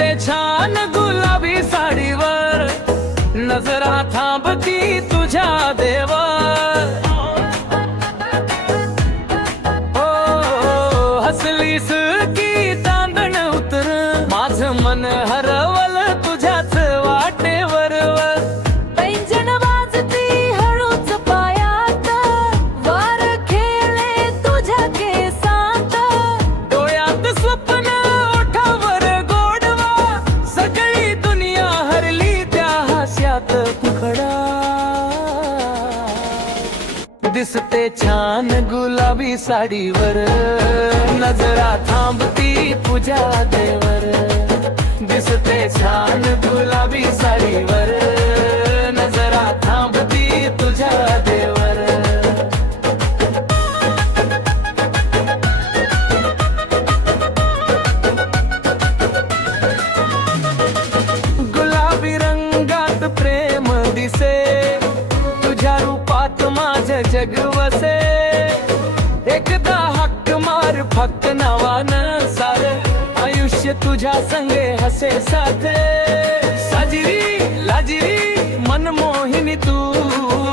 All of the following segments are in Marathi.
दिसते छान गुलाबी साडीवर. नजरा थांबती तुझ्या देवर. हो हसलीस की तांदण उतर. माझ मन हरवा दिसते छान गुलाबी साडीवर. नजरा थांबती तुझ्या देवर. दिसते छान गुलाबी साडीवर. नजरा थांबती तुझ्या देवर. गुलाबी रंगात प्रेम दिसे. तुझ्या रूपात माझ जग वसे. एकदा हक्क मार फक्त नवान सार. आयुष्य तुझ्या संगे हसे साथे साजिरी लाजिरी मनमोहिनी तू.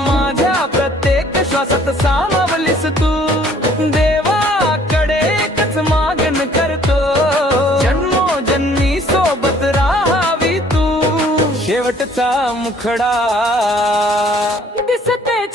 माझ्या प्रत्येक श्वासात सामावलीस तू. देवाकडे एकच मागण करतो. जन्मोजन्मी सोबत राहावी तू. शेवटचा मुखडा. दिसते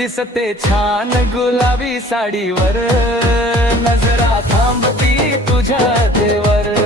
दिसते छान गुलाबी साडीवर. नजरा थांबती तुझ्या देवर.